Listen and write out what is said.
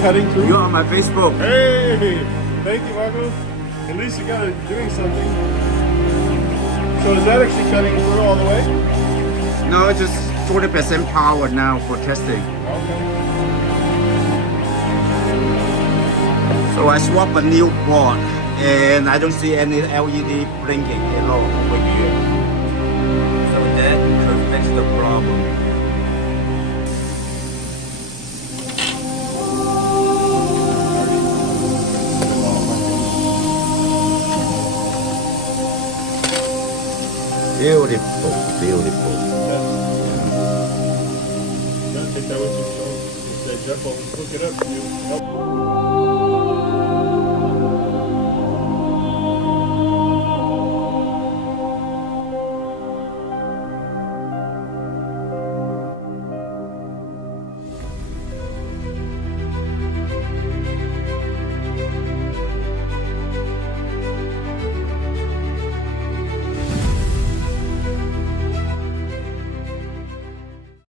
cutting through? You're on my Facebook. Hey! Thank you, Marco. At least you got it doing something. So is that actually cutting through all the way? No, just 40% power now for testing. Okay. So I swap a new board and I don't see any LED blinking at all over here. So that could fix the problem. Beautiful, beautiful. Gotta take that with you. So, you said, Jeff, I'll hook it up. You help.